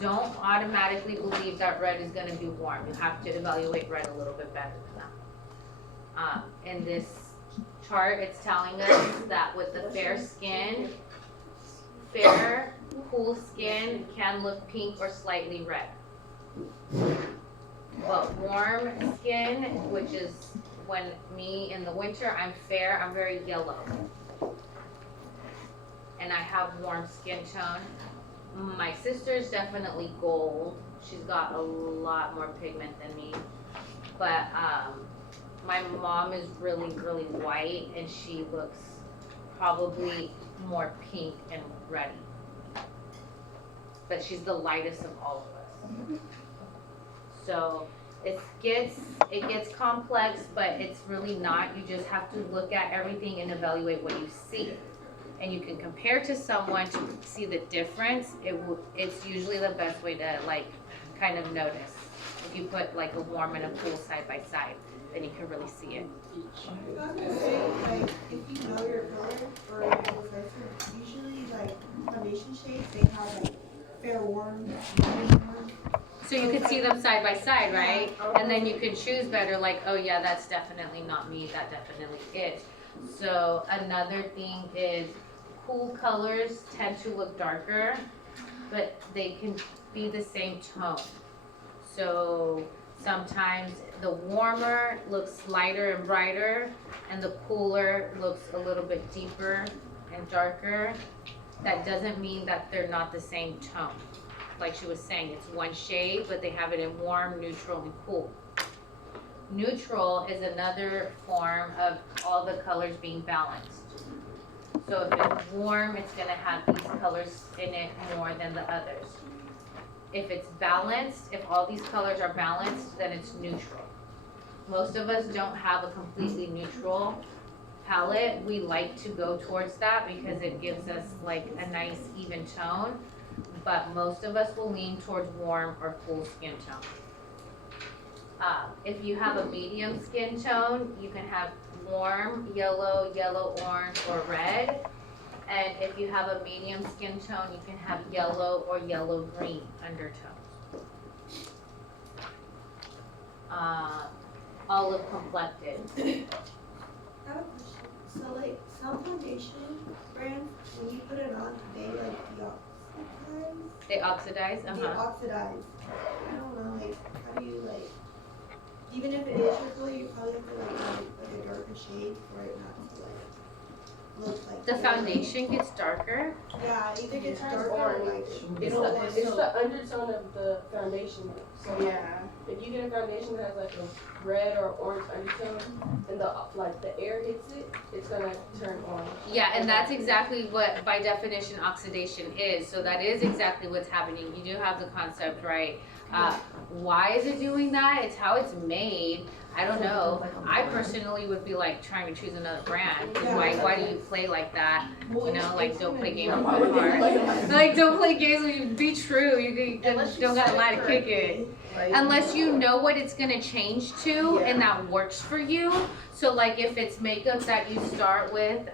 don't automatically believe that red is gonna do warm. You have to evaluate red a little bit better than that. In this chart, it's telling us that with the fair skin, fair, cool skin can look pink or slightly red. But warm skin, which is when me in the winter, I'm fair, I'm very yellow. And I have warm skin tone. My sister's definitely gold. She's got a lot more pigment than me. But my mom is really, really white, and she looks probably more pink and reddy. But she's the lightest of all of us. So it gets complex, but it's really not. You just have to look at everything and evaluate what you see. And you can compare to someone to see the difference. It's usually the best way to like kind of notice. If you put like a warm and a cool side by side, then you can really see it. I was gonna say, like, if you know your color or your person, usually like foundation shades, they have like fair, warm, medium, warm. So you can see them side by side, right? And then you can choose better, like, oh yeah, that's definitely not me, that definitely is. So another thing is cool colors tend to look darker, but they can be the same tone. So sometimes the warmer looks lighter and brighter, and the cooler looks a little bit deeper and darker. That doesn't mean that they're not the same tone. Like she was saying, it's one shade, but they have it in warm, neutral, and cool. Neutral is another form of all the colors being balanced. So if it's warm, it's gonna have these colors in it more than the others. If it's balanced, if all these colors are balanced, then it's neutral. Most of us don't have a completely neutral palette. We like to go towards that because it gives us like a nice even tone, but most of us will lean towards warm or cool skin tone. If you have a medium skin tone, you can have warm, yellow, yellow-orange, or red. And if you have a medium skin tone, you can have yellow or yellow-green undertones. Olive complected. I have a question. So like some foundation brands, when you put it on, they like deoxidize. They oxidize? They oxidize. I don't know, like how do you like, even if it is your color, you probably have to like a darker shade for it not to like look like The yellow. foundation gets darker. Yeah, either gets turns darker or orange. lighter. It's the undertone of the foundation. So Yeah. if you get a foundation that has like a red or orange undertone, and the air hits it, it's gonna turn orange. Yeah, and that's exactly what, by definition, oxidation is. So that is exactly what's happening. You do have the concept right. Why is it doing that? It's how it's made. I don't know. I personally would be like trying to choose another brand. 'Cause why do you play like that? You know, like don't play games with my heart. Like don't play games when you be true. You don't got a lot to kick it. Unless you know what it's gonna change to and that works for you. So like if it's makeup that you start with,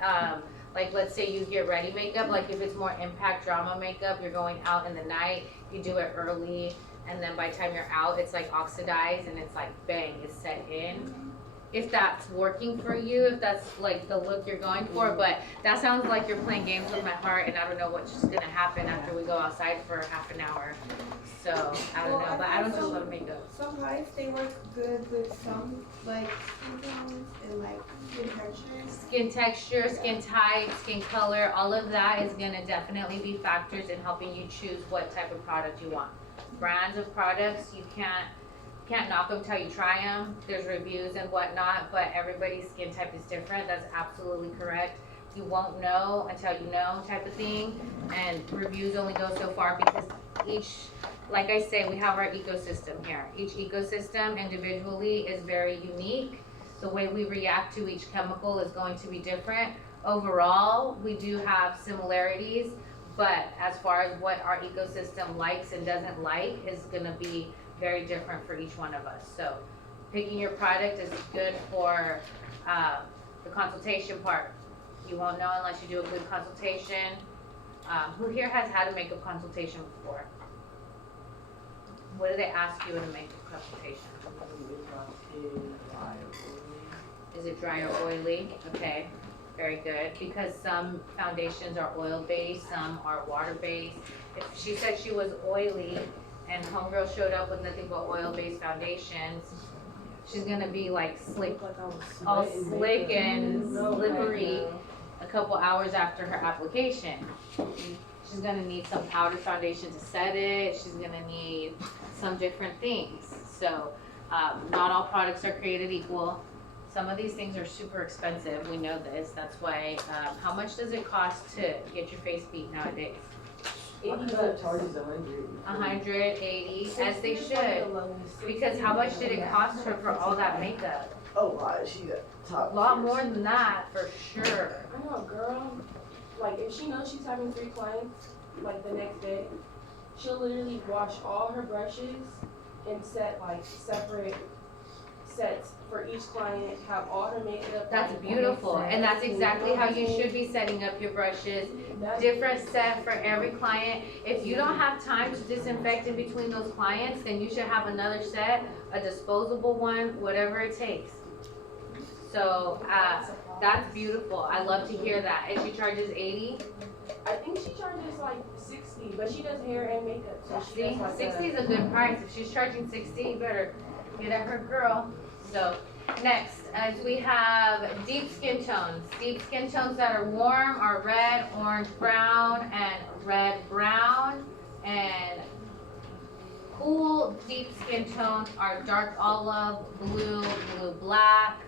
like let's say you get ready makeup, like if it's more impact drama makeup, you're going out in the night, you do it early, and then by the time you're out, it's like oxidized and it's like bang, it's set in. If that's working for you, if that's like the look you're going for, but that sounds like you're playing games with my heart, and I don't know what's just gonna happen after we go outside for half an hour. So I don't know, but I don't do a lot of makeup. Some products they work good with some like skin tones and like skin textures. Skin texture, skin type, skin color, all of that is gonna definitely be factors in helping you choose what type of product you want. Brands of products, you can't knock them till you try them. There's reviews and whatnot, but everybody's skin type is different. That's absolutely correct. You won't know until you know type of thing, and reviews only go so far because each, like I say, we have our ecosystem here. Each ecosystem individually is very unique. The way we react to each chemical is going to be different. Overall, we do have similarities, but as far as what our ecosystem likes and doesn't like is gonna be very different for each one of us. So picking your product is good for the consultation part. You won't know unless you do a good consultation. Who here has had a makeup consultation before? do they ask you in a makeup consultation? Is it dry or oily? Okay, very good. Because some foundations are oil-based, some are water-based. If she said she was oily and homegirl showed up with nothing but oil-based foundations, she's gonna be like slick, all slick and slippery a couple hours after her application. She's gonna need some powder foundation to set it. She's gonna need some different things. So not all products are created equal. Some of these things are super expensive. We know this. That's why. How much does it cost to get your face beat nowadays? $80. 180, as they should. Because how much did it cost her for all that makeup? Oh, wow, she got top. A lot more than that, for sure. I know, girl. Like, if she knows she's having 3 clients, like, the next day, she'll literally wash all her brushes and set, like, separate sets for each client, have all her makeup. That's beautiful, and that's exactly how you should be setting up your brushes. Different set for every client. If you don't have time to disinfect in between those clients, then you should have another set, a disposable one, whatever it takes. So, that's beautiful. I love to hear that. And she charges 80? I think she charges like 60, but she does hair and makeup. So she See, does like 60 is a good price. If she's charging 60, you better get at her girl. So, next, as we have deep skin tones. Deep skin tones that are warm are red, orange, brown, and red, brown. And cool deep skin tones are dark olive, blue, blue, black.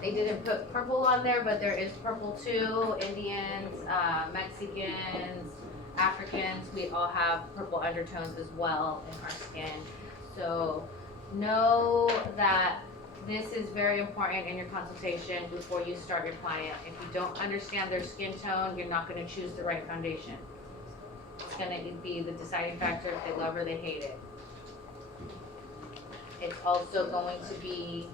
They didn't put purple on there, but there is purple too. Indians, Mexicans, Africans, we all have purple undertones as well in our skin. So know that this is very important in your consultation before you start your client. If you don't understand their skin tone, you're not going to choose the right foundation. It's going to be the deciding factor if they love or they hate it. It's also going to be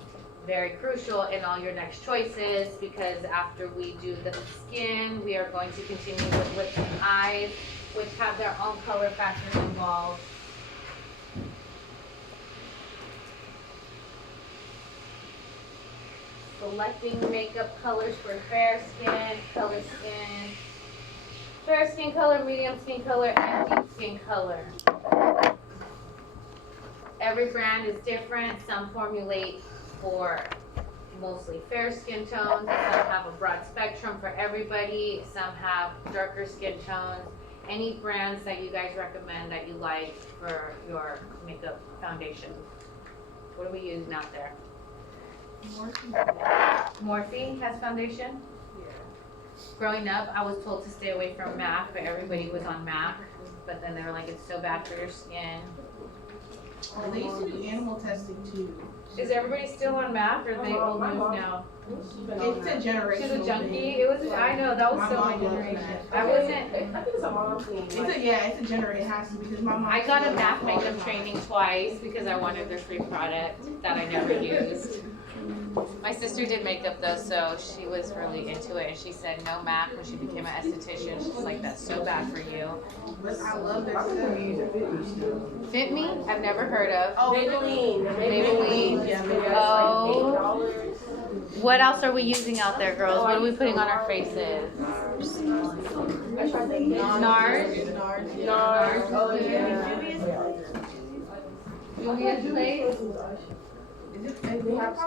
very crucial in all your next choices, because after we do the skin, we are going to continue with lips and eyes, which have their own color factors involved. Selecting makeup colors for fair skin, color skin, fair skin color, medium skin color, and deep skin color. Every brand is different. Some formulate for mostly fair skin tones. Some have a broad spectrum for everybody. Some have darker skin tones. Any brands that you guys recommend that you like for your makeup foundation? What are we using out there? Morphe has foundation? Yeah. Growing up, I was told to stay away from MAC, but everybody was on MAC. But then they were like, it's so bad for your skin. Well, they used to do animal testing too. Is everybody still on MAC, or are they old news now? It's a generational She's a junkie. thing. It was, I know, that was My so my mom loves generation. MAC. I wasn't, I think it's a mom thing. It's a generation. It has to because my mom. I got a MAC makeup training twice because I wanted their free product that I never used. My sister did makeup though, so she was really into it, and she said no MAC when she became an esthetician. She's like, that's so bad for you. But I love their stuff. Fit Me? I've never heard of. Oh, Maybelline. Maybelline. Yeah, Oh. $8. What else are we using out there, girls? What are we putting on our faces? I tried the NARS? NARS. Oh yeah. Julia's Place? They have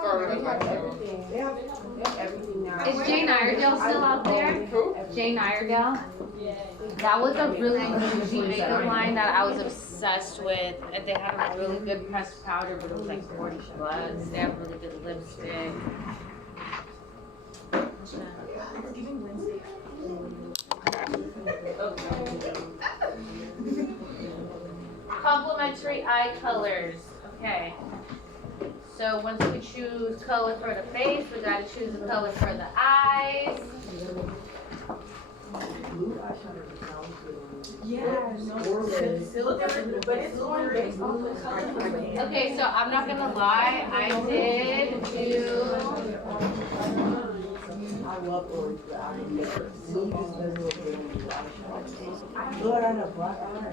everything. They have everything now. Is Jane Iredale still out there? Jane Iredale? That was a really bougie makeup line that I was obsessed with. And they had a really good pressed powder, but it was like $40. They have really good lipstick. Complementary eye colors. Okay. So once we choose color for the face, we gotta choose a color for the eyes. Yeah, no, silver, but it's more based on the color. Okay, so I'm not gonna lie, I did do, I love orange, but I don't get it. Blue is the little bit of the eyeshadow. Lord, I know black eye.